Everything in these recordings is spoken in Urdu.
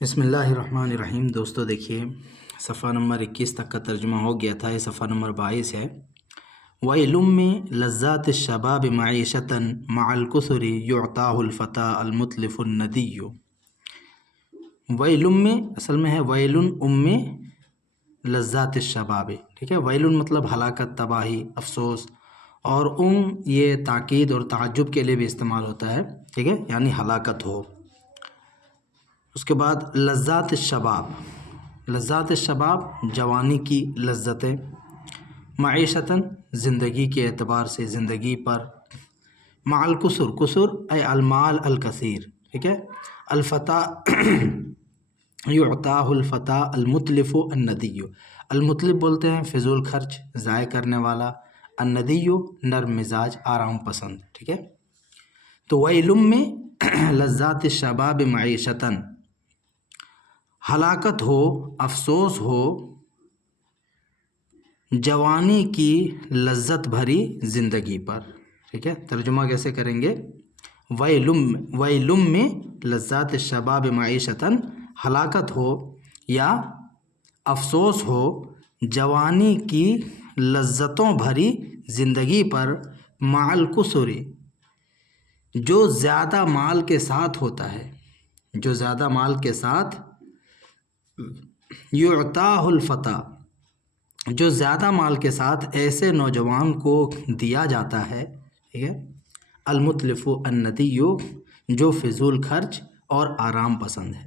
بسم اللہ الرحمن الرحیم۔ دوستو دیکھیے، صفحہ نمبر 21 تک کا ترجمہ ہو گیا تھا، یہ صفحہ نمبر 22 ہے۔ وَيْلٌ لَذَّاتِ الشَّبَابِ مَعِيشَةً مَعَ الْكُثُرِ يُعْطَاهُ الْفَتَى الْمُتْلِفُ النَّدِيُّ۔ وَيْلٌ اصل میں ہے وَيْلٌ لَذَّاتِ الشَّبَابِ، ٹھیک ہے۔ وَيْلٌ مطلب ہلاکت، تباہی، افسوس، اور یہ تاکید اور تعجب کے لیے بھی استعمال ہوتا ہے، ٹھیک ہے، یعنی ہلاکت ہو۔ اس کے بعد لذات الشباب، لذات الشباب جوانی کی لذتیں، معیشتاً زندگی کے اعتبار سے، زندگی پر، مع الکسر، کسر اے المال الکثیر، ٹھیک ہے۔ الفتیٰ یعطاہ الفتیٰ المتلف الندی، المتلف بولتے ہیں فضول خرچ، ضائع کرنے والا، الندی نرم مزاج، آرام پسند، ٹھیک ہے۔ تو ویل میں لذات الشباب معیشتاً، ہلاکت ہو، افسوس ہو جوانی کی لذت بھری زندگی پر، ٹھیک ہے۔ ترجمہ کیسے کریں گے؟ ویلم میں لذات الشباب معیشتاً، ہلاکت ہو یا افسوس ہو جوانی کی لذتوں بھری زندگی پر، مع الکسر جو زیادہ مال کے ساتھ ہوتا ہے، جو زیادہ مال کے ساتھ، یعطاہ الفتیٰ جو زیادہ مال کے ساتھ ایسے نوجوان کو دیا جاتا ہے، ٹھیک ہے، المتلف الندی جو فضول خرچ اور آرام پسند ہے۔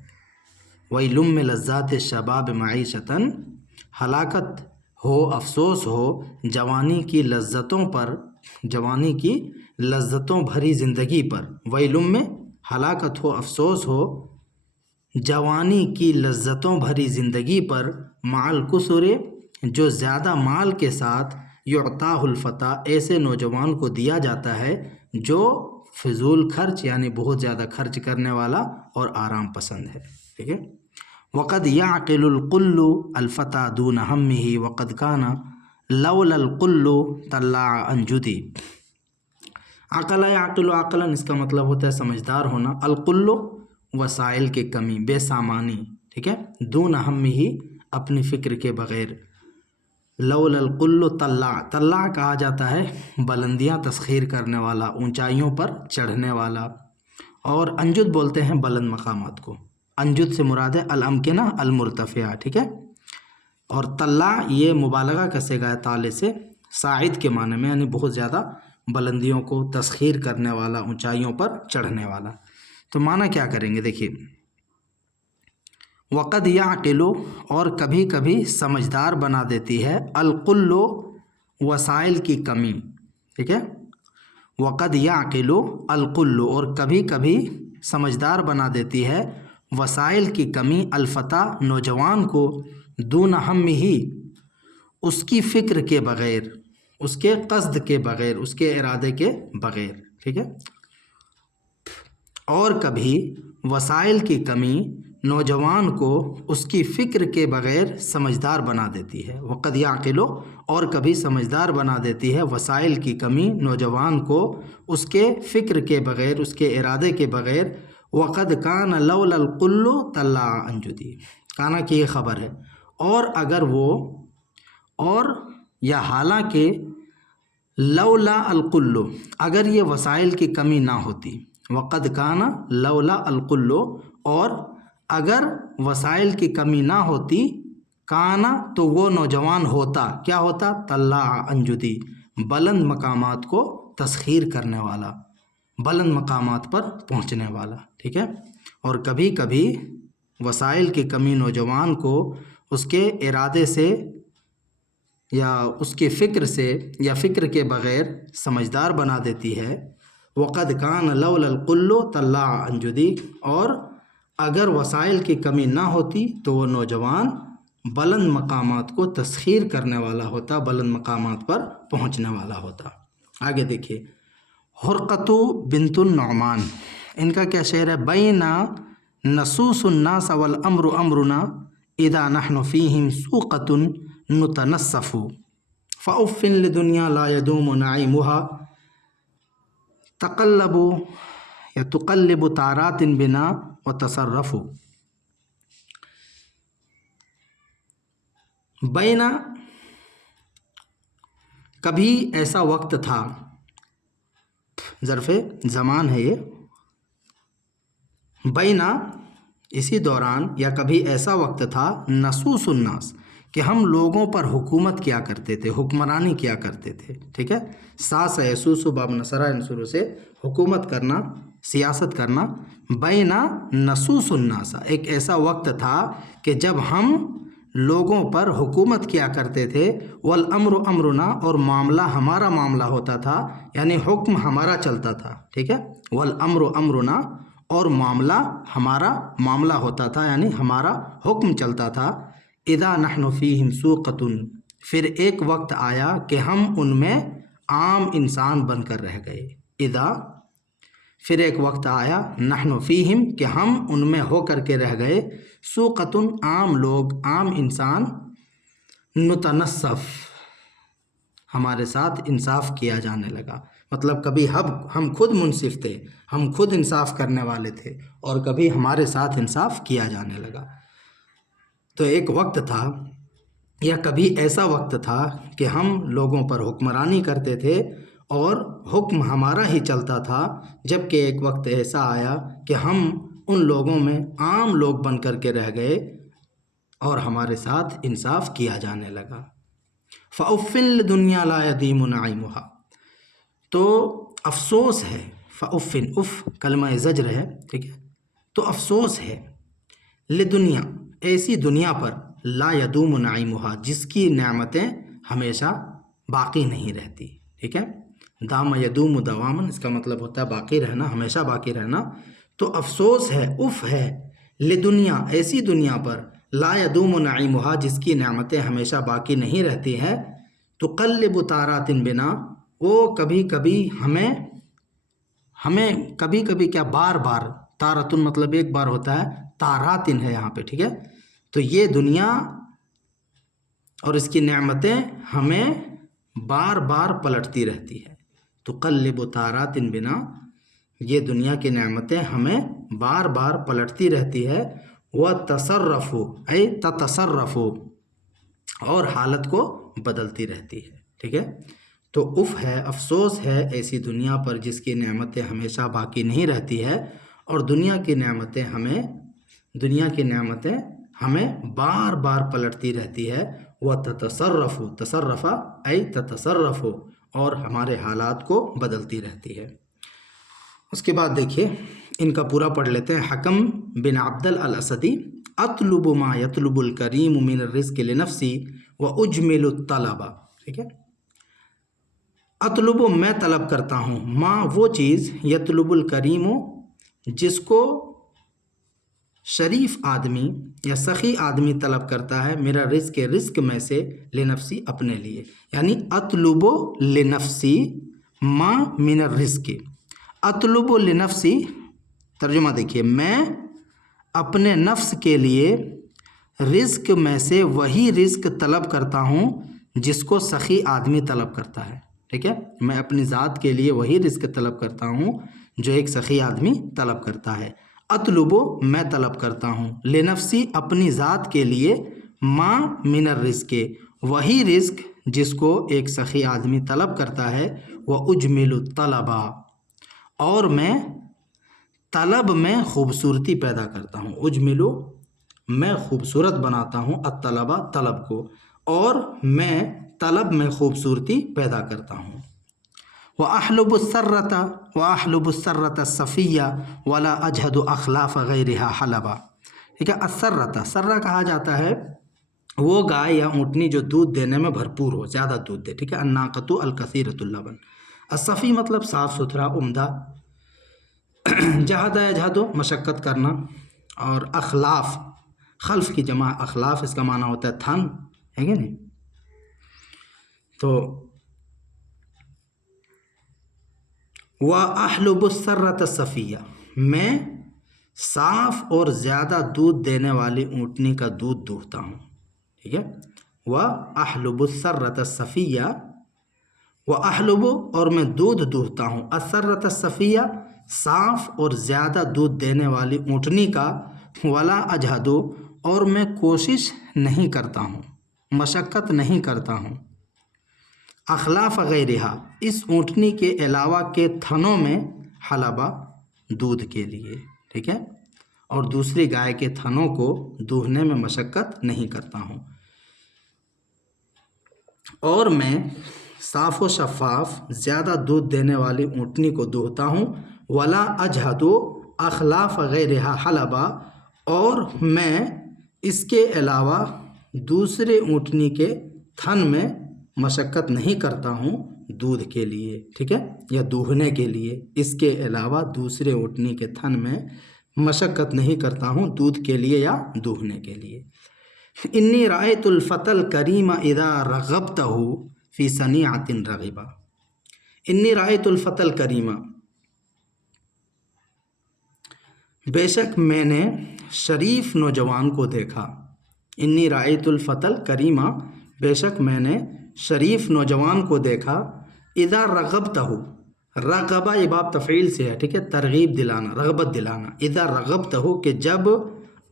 ویلم میں لذات الشباب معیشتاً، ہلاکت ہو، افسوس ہو جوانی کی لذتوں پر، جوانی کی لذتوں بھری زندگی پر۔ ویلم میں ہلاکت ہو، افسوس ہو جوانی کی لذتوں بھری زندگی پر، مع الکسر جو زیادہ مال کے ساتھ، یعطاہ الفتیٰ ایسے نوجوان کو دیا جاتا ہے جو فضول خرچ یعنی بہت زیادہ خرچ کرنے والا اور آرام پسند ہے، ٹھیک ہے۔ وقد يعقل القل الفتى دون همه وقد كان لولا القل طلع عن جدي۔ عقل يعقل عقلا اس کا مطلب ہوتا ہے سمجھدار ہونا، القل وسائل کی کمی، بے سامانی، ٹھیک ہے، دون همه اپنی فکر کے بغیر، لولا القل طلع، طلع کہا جاتا ہے بلندیاں تسخیر کرنے والا، اونچائیوں پر چڑھنے والا، اور انجد بولتے ہیں بلند مقامات کو۔ انجد سے مراد ہے الامکنہ المرتفعہ، ٹھیک ہے۔ اور طلع یہ مبالغہ کا صیغہ ہے طالع سے، صاعد کے معنی میں، یعنی بہت زیادہ بلندیوں کو تسخیر کرنے والا، اونچائیوں پر چڑھنے والا۔ تو معنی کیا کریں گے؟ دیکھیے، وقد یعقل اور کبھی کبھی سمجھدار بنا دیتی ہے، القل وسائل کی کمی، ٹھیک ہے۔ وقد یعقل القل اور کبھی کبھی سمجھدار بنا دیتی ہے وسائل کی کمی، الفتیٰ نوجوان کو، دون ہمہ اس کی فکر کے بغیر، اس کے قصد کے بغیر، اس کے ارادے کے بغیر، ٹھیک ہے۔ اور کبھی وسائل کی کمی نوجوان کو اس کی فکر کے بغیر سمجھدار بنا دیتی ہے۔ وقد یعقل اور کبھی سمجھدار بنا دیتی ہے وسائل کی کمی نوجوان کو اس کے فکر کے بغیر، اس کے ارادے کے بغیر۔ وقد کان لولا القل طلع عن جدی، کانا کی یہ خبر ہے، اور اگر وہ، اور یا حالانکہ، لولا القل اگر یہ وسائل کی کمی نہ ہوتی، وقد کان لولا القل اور اگر وسائل کی کمی نہ ہوتی، کانا تو وہ نوجوان ہوتا، کیا ہوتا؟ طلع عن جدی بلند مقامات کو تسخیر کرنے والا، بلند مقامات پر پہنچنے والا، ٹھیک ہے۔ اور کبھی کبھی وسائل کی کمی نوجوان کو اس کے ارادے سے یا اس کے فکر سے یا فکر کے بغیر سمجھدار بنا دیتی ہے۔ وقد کان لولا القل طلع عن جدی اور اگر وسائل کی کمی نہ ہوتی تو وہ نوجوان بلند مقامات کو تسخیر کرنے والا ہوتا، بلند مقامات پر پہنچنے والا ہوتا۔ آگے دیکھیے، حرقۃ بنت النعمان، ان کا کیا شعر ہے؟ بین نصوص الناس والامر امرنا اذا نحن فیہم سوقۃ نتنصف فاف لدنیا لا يدوم نعیمها تقلب یا تقلب تارات بنا وتصرف۔ بینا کبھی ایسا وقت تھا، ظرف زمان ہے یہ، بینا اسی دوران یا کبھی ایسا وقت تھا، نسوس الناس کہ ہم لوگوں پر حکومت کیا کرتے تھے، حکمرانی کیا کرتے تھے، ٹھیک ہے. ساس یسوس باب نصرہ انصرو سے حکومت کرنا، سیاست کرنا. بینا نسوس الناس، ایک ایسا وقت تھا کہ جب ہم لوگوں پر حکومت کیا کرتے تھے. والامر امرنا، اور معاملہ ہمارا معاملہ ہوتا تھا، یعنی حکم ہمارا چلتا تھا، ٹھیک ہے. والامر امرنا، اور معاملہ ہمارا معاملہ ہوتا تھا، یعنی ہمارا حکم چلتا تھا. اذا نحن فیہم سوقۃ، پھر ایک وقت آیا کہ ہم ان میں عام انسان بن کر رہ گئے. اذا، پھر ایک وقت آیا، نحن فیہم، کہ ہم ان میں ہو کر کے رہ گئے، سوقۃ، عام لوگ، عام انسان، نتنصف، ہمارے ساتھ انصاف کیا جانے لگا. مطلب کبھی ہم خود منصف تھے، ہم خود انصاف کرنے والے تھے، اور کبھی ہمارے ساتھ انصاف کیا جانے لگا. تو ایک وقت تھا یا کبھی ایسا وقت تھا کہ ہم لوگوں پر حکمرانی کرتے تھے اور حکم ہمارا ہی چلتا تھا، جبکہ ایک وقت ایسا آیا کہ ہم ان لوگوں میں عام لوگ بن کر کے رہ گئے اور ہمارے ساتھ انصاف کیا جانے لگا. فَأُفٍّ لِدُنْيَا لَا يَدِيمُ نَعِيمُهَا، تو افسوس ہے. فَأُفٍّ، اف کلمہ زجر ہے، ٹھیک ہے. تو افسوس ہے لدنیا، ایسی دنیا پر، لا یدوم نعیمها، جس کی نعمتیں ہمیشہ باقی نہیں رہتی، ٹھیک ہے. دام یدوم دواما، اس کا مطلب ہوتا ہے باقی رہنا، ہمیشہ باقی رہنا. تو افسوس ہے، اف ہے، لدنیا، ایسی دنیا پر، لا یدوم نعیمها، جس کی نعمتیں ہمیشہ باقی نہیں رہتی ہیں. تقلب طارات بنا، وہ کبھی کبھی ہمیں کبھی کبھی کیا، بار بار، تارتن مطلب ایک بار ہوتا ہے، تاراتن ہے یہاں پہ، ٹھیک ہے. تو یہ دنیا اور اس کی نعمتیں ہمیں بار بار پلٹتی رہتی ہے. تقلب طارات بنا، یہ دنیا کی نعمتیں ہمیں بار بار پلٹتی رہتی ہے. وتصرف، اے تتصرف، اور حالت کو بدلتی رہتی ہے، ٹھیک ہے. تو اف ہے، افسوس ہے ایسی دنیا پر جس کی نعمتیں ہمیشہ باقی نہیں رہتی ہے، اور دنیا کی نعمتیں ہمیں بار بار پلٹتی رہتی ہے. وتتصرف، تصرف اے تتصرف، اور ہمارے حالات کو بدلتی رہتی ہے. اس کے بعد دیکھیے ان کا پورا پڑھ لیتے ہیں. حکم بن عبدل الاسدی، اطلب ما یطلب الکریم من الرزق لنفسی واجمل الطلب، ٹھیک ہے. اطلب، میں طلب کرتا ہوں، ما، وہ چیز، یطلب الکریم، جس کو شریف آدمی یا سخی آدمی طلب کرتا ہے، میرا رزق، رزق میں سے، لنفسی، اپنے لیے. یعنی اطلب لنفسی ما من الرزق. اطلب لنفسی، ترجمہ دیکھیے، میں اپنے نفس کے لیے رزق میں سے وہی رزق طلب کرتا ہوں جس کو سخی آدمی طلب کرتا ہے، ٹھیک ہے. میں اپنی ذات کے لیے وہی رزق طلب کرتا ہوں جو ایک سخی آدمی طلب کرتا ہے. اطلب، میں طلب کرتا ہوں، لنفسی، اپنی ذات کے لیے، ما من الرزق، وہی رزق جس کو ایک سخی آدمی طلب کرتا ہے. واجمل الطلب، اور میں طلب میں خوبصورتی پیدا کرتا ہوں. اجملو، میں خوبصورت بناتا ہوں، الطلبہ، طلب کو، اور میں طلب میں خوبصورتی پیدا کرتا ہوں. وَأَحْلُبُ السَّرَّةَ وَأَحْلُبُ السَّرَّةَ الصَّفِيَّةَ وَلَا أَجْهَدُ أَخْلَافَ غَيْرِهَا حَلَبًا، ٹھیک ہے. السَّرَّةَ، سرہ کہا جاتا ہے وہ گائے یا اونٹنی جو دودھ دینے میں بھرپور ہو، زیادہ دودھ دے، ٹھیک ہے. الناقۃ الکثیرۃ اللبن. الصفی مطلب صاف ستھرا، عمدہ. جہد یجہد، مشقت کرنا. اور اخلاف، خلف کی جمع اخلاف، اس کا معنی ہوتا ہے تھن، ہے کہ نہیں. تو وَأَحْلُبُ السَّرَّةَ الصَّفِيَّةَ، میں صاف اور زیادہ دودھ دینے والی اونٹنی کا دودھ دوہتا ہوں، ٹھیک ہے. وَأَحْلُبُ السَّرَّةَ الصَّفِيَّةَ، وَأَحْلُبُ، اور میں دودھ دوہتا ہوں، السَّرَّةَ الصَّفِيَّةَ، صاف اور زیادہ دودھ دینے والی اونٹنی کا. وَلَا أَجْهَدُ، اور میں کوشش نہیں کرتا ہوں. مشقت نہیں کرتا ہوں، اخلاف غیرہا اس اونٹنی کے علاوہ کے تھنوں میں، حلبہ دودھ کے لیے، ٹھیک ہے، اور دوسری گائے کے تھنوں کو دہنے میں مشقت نہیں کرتا ہوں، اور میں صاف و شفاف زیادہ دودھ دینے والی اونٹنی کو دہتا ہوں، ولا اجہد اخلاف غیرہا حلبہ، اور میں اس کے علاوہ دوسرے اونٹنی کے تھن میں مشقت نہیں کرتا ہوں دودھ کے لیے، ٹھیک ہے، یا دہنے کے لیے، اس کے علاوہ دوسرے اونٹنی کے تھن میں مشقت نہیں کرتا ہوں دودھ کے لیے یا دہنے کے لیے۔ انی رأیت الفتى الکریم اذا رغبتہ فی صنیعۃ رغبا، انی رأیت الفتى الکریم، بے شک میں نے شریف نوجوان کو دیکھا، انی رأیت الفتى الکریم، بے شک میں نے شریف نوجوان کو دیکھا، اذا رغبتہ، رغبہ یہ باب تفعیل سے ہے، ٹھیک ہے، ترغیب دلانا، رغبت دلانا، اذا رغبتہ کہ جب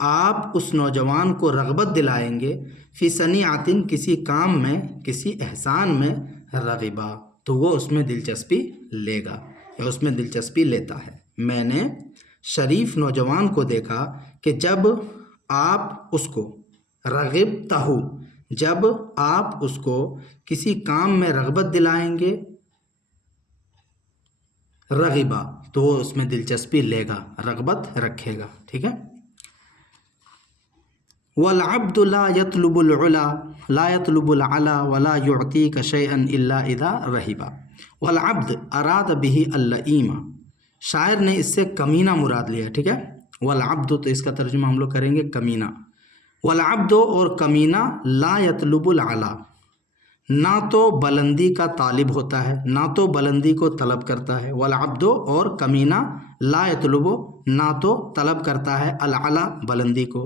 آپ اس نوجوان کو رغبت دلائیں گے، فی صنیعۃ کسی کام میں، کسی احسان میں، رغبا تو وہ اس میں دلچسپی لے گا یا اس میں دلچسپی لیتا ہے۔ میں نے شریف نوجوان کو دیکھا کہ جب آپ اس کو رغبتہ، جب آپ اس کو کسی کام میں رغبت دلائیں گے، رغبا تو وہ اس میں دلچسپی لے گا، رغبت رکھے گا، ٹھیک ہے۔ والعبد لا يطلب العلا لا يطلب العلا ولا يعطيك شيئا الا اذا رهبا، والعبد اراد به اللئیم، شاعر نے اس سے کمینہ مراد لیا، ٹھیک ہے، والعبد تو اس کا ترجمہ ہم لوگ کریں گے کمینہ، والعبد اور کمینہ، لا يطلب العلا نہ تو بلندی کا طالب ہوتا ہے، نہ تو بلندی کو طلب کرتا ہے، والعبد اور کمینہ، لا يطلب نہ تو طلب کرتا ہے، العلا بلندی کو،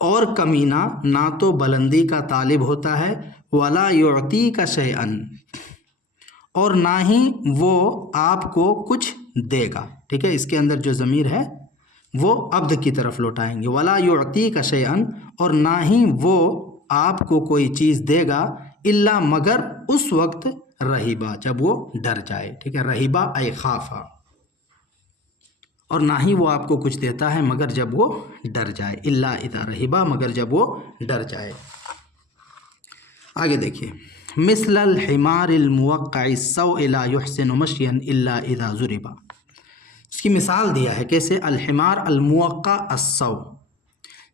اور کمینہ نہ تو بلندی کا طالب ہوتا ہے، ولا يعطيك شيئا اور نہ ہی وہ آپ کو کچھ دے گا، ٹھیک ہے، اس کے اندر جو ضمیر ہے وہ عبد کی طرف لوٹائیں گے، ولا يعطيك شيئا اور نہ ہی وہ آپ کو کوئی چیز دے گا، الا مگر اس وقت رہیبا جب وہ ڈر جائے، ٹھیک ہے، رہیبا اے خافا، اور نہ ہی وہ آپ کو کچھ دیتا ہے مگر جب وہ ڈر جائے، الا اذا رہیبا مگر جب وہ ڈر جائے۔ آگے دیکھیے، مثل الحمار الموقع السوء لا يحسن مشيا الا اذا ضرب، اس کی مثال دیا ہے کیسے، الحمار الموقع السوء،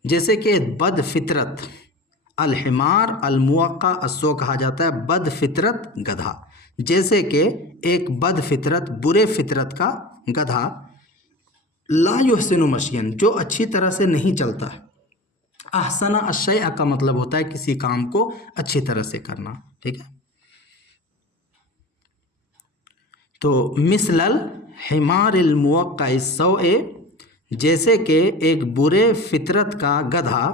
جیسے کہ بد فطرت، الحمار الموقع السوء کہا جاتا ہے بد فطرت گدھا، جیسے کہ ایک بد فطرت برے فطرت کا گدھا، لا يحسن مشيا جو اچھی طرح سے نہیں چلتا ہے، احسن الشیء کا مطلب ہوتا ہے کسی کام کو اچھی طرح سے کرنا، ٹھیک ہے، تو مثل الحمار الموقع السوء جیسے کہ ایک برے فطرت کا گدھا،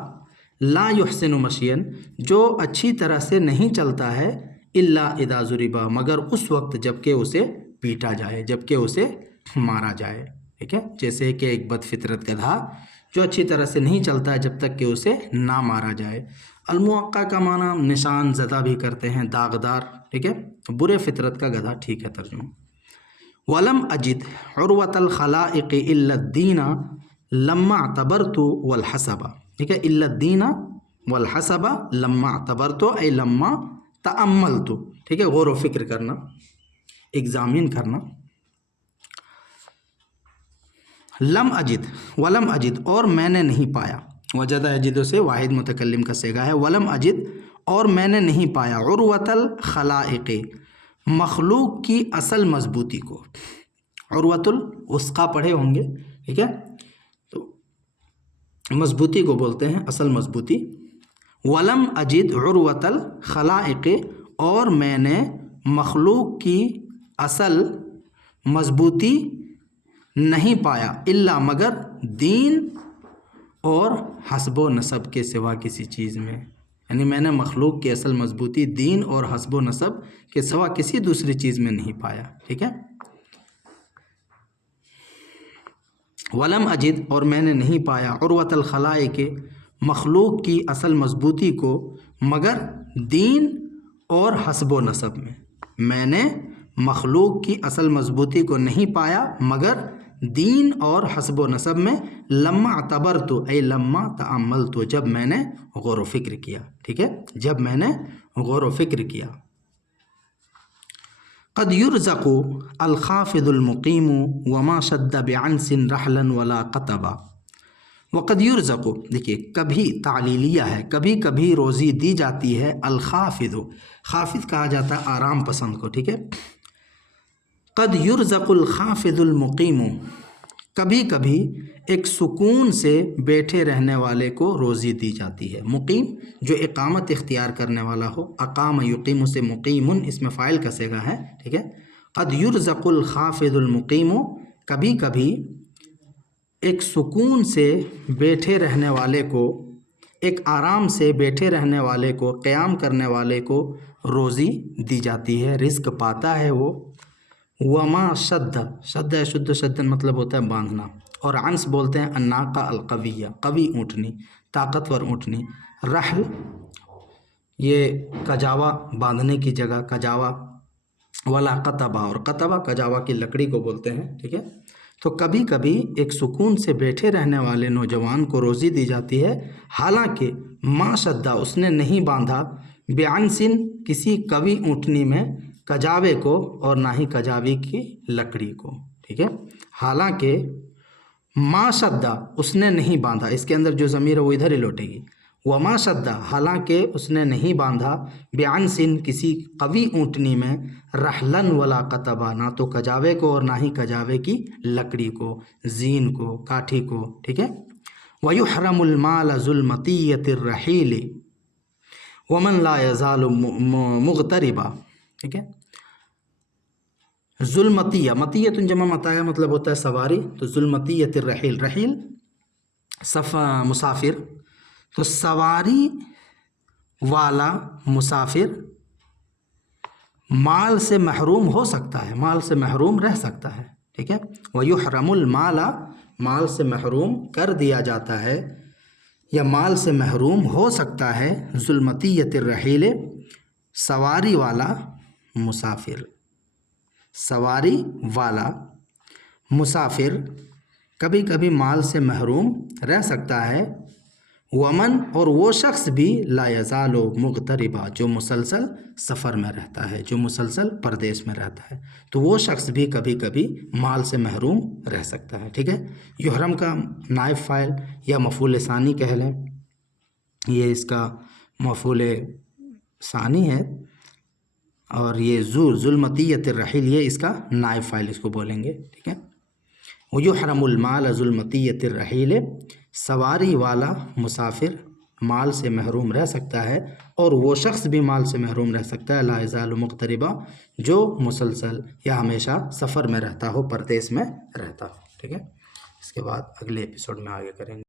لا يحسن مشيا جو اچھی طرح سے نہیں چلتا ہے، الا اذا ضرب مگر اس وقت جب کہ اسے پیٹا جائے، جب کہ اسے مارا جائے، ٹھیک ہے، جیسے کہ ایک بد فطرت گدھا جو اچھی طرح سے نہیں چلتا ہے جب تک کہ اسے نہ مارا جائے۔ الموقع کا معنی نشان زدہ بھی کرتے ہیں، داغدار، ٹھیک ہے، برے فطرت کا گدھا، ٹھیک ہے ترجمہ۔ ولم اجد عروۃ الخلائق الا الدین لما اعتبرت والحسب، ٹھیک ہے، الا الدین والحسب لما اعتبرت اے لما تأملت، ٹھیک ہے، غور و فکر کرنا، ایگزامین کرنا۔ لم اجد ولم اجد اور میں نے نہیں پایا، وجد یجد سے واحد متکلم کا صیغہ ہے، ولم اجد اور میں نے نہیں پایا، عروۃ الخلائق مخلوق کی اصل مضبوطی کو، عروۃ الوثقی پڑھے ہوں گے، ٹھیک ہے، تو مضبوطی کو بولتے ہیں اصل مضبوطی، ولم اجد عروۃ الخلائق اور میں نے مخلوق کی اصل مضبوطی نہیں پایا، الا مگر دین اور حسب و نسب کے سوا کسی چیز میں، یعنی میں نے مخلوق کی اصل مضبوطی دین اور حسب و نسب کے سوا کسی دوسری چیز میں نہیں پایا، ٹھیک ہے۔ ولم اجد اور میں نے نہیں پایا، عروۃ الخلائق مخلوق کی اصل مضبوطی کو مگر دین اور حسب و نسب میں. میں نے مخلوق کی اصل مضبوطی کو نہیں پایا مگر دین اور حسب و نسب میں. لما اعتبرت اے لما تأملت جب میں نے غور و فکر کیا. ٹھیک ہے, جب میں نے غور و فکر کیا. قد يرزق الخافض المقیم وما شد بعنس رحلا ولا قطبا. وقد يرزق, دیکھیے کبھی تعلیلیہ ہے, کبھی کبھی روزی دی جاتی ہے. الخافض, خافض کہا جاتا ہے آرام پسند کو. ٹھیک ہے, قد يرزق الخافض المقیم, کبھی کبھی ایک سکون سے بیٹھے رہنے والے کو روزی دی جاتی ہے. مقیم جو اقامت اختیار کرنے والا ہو. اقام یقیم سے مقیم اس میں فاعل کا صیغہ ہے. ٹھیک ہے, قد يرزق الخافض المقیم, کبھی کبھی ایک سکون سے بیٹھے رہنے والے کو, ایک آرام سے بیٹھے رہنے والے کو, قیام کرنے والے کو روزی دی جاتی ہے, رزق پاتا ہے وہ. وما شد, شد شد شد مطلب ہوتا ہے باندھنا. اور عنس بولتے ہیں الناقہ القویہ, قوی اونٹنی, طاقتور اونٹنی. رحل یہ کجاوا باندھنے کی جگہ, کجاوا. ولا قطبہ, اور قطبہ کجاوا کی لکڑی کو بولتے ہیں. ٹھیک ہے, تو کبھی کبھی ایک سکون سے بیٹھے رہنے والے نوجوان کو روزی دی جاتی ہے حالانکہ ما شدہ اس نے نہیں باندھا بعنسن کسی قوی اونٹنی میں, کجاوے کو اور نہ ہی کجاوی کی لکڑی کو. ٹھیک ہے, حالانکہ ما شدہ اس نے نہیں باندھا, اس کے اندر جو ضمیر ہے وہ ادھر ہی لوٹے گی. وما شدہ حالانکہ اس نے نہیں باندھا بعنسن کسی قوی اونٹنی میں, رحلن ولا قطبہ نہ تو کجاوے کو اور نہ ہی کجاوے کی لکڑی کو, زین کو, کاٹھی کو. ٹھیک ہے, وَيُحْرَمُ الْمَالَ ظُلْمَتِيَّةِ الرَّحِيلِ وَمَنْ لَا يَزَالُ مُغْتَرِبًا. ٹھیک ہے, ظلمتیہ, مطیۃ جمع مطایا مطلب ہوتا ہے سواری. تو ظلمتیۃ الرحیل, رحیل مسافر, تو سواری والا مسافر مال سے محروم ہو سکتا ہے, مال سے محروم رہ سکتا ہے. ٹھیک ہے, وَيُحْرَمُ الْمَالَ مال سے محروم کر دیا جاتا ہے یا مال سے محروم ہو سکتا ہے. ظلمتیۃ الرحیل سواری والا مسافر, سواری والا مسافر کبھی کبھی مال سے محروم رہ سکتا ہے. ومن اور وہ شخص بھی لا یزال مغتربا جو مسلسل سفر میں رہتا ہے, جو مسلسل پردیس میں رہتا ہے, تو وہ شخص بھی کبھی کبھی مال سے محروم رہ سکتا ہے. ٹھیک ہے, یحرم کا نائب فاعل یا مفعول ثانی کہہ لیں, یہ اس کا مفعول ثانی ہے, اور یہ ظلمتیۃ الرحیل یہ اس کا نائب فاعل اس کو بولیں گے. ٹھیک ہے, وَيُحْرَمُ الْمَالَ ظُلْمَتِيَّةِ الرَّحِيلِ سواری والا مسافر مال سے محروم رہ سکتا ہے, اور وہ شخص بھی مال سے محروم رہ سکتا ہے. لا یزال مغتربا جو مسلسل یا ہمیشہ سفر میں رہتا ہو, پردیس میں رہتا ہو. ٹھیک ہے, اس کے بعد اگلے ایپیسوڈ میں آگے کریں گے.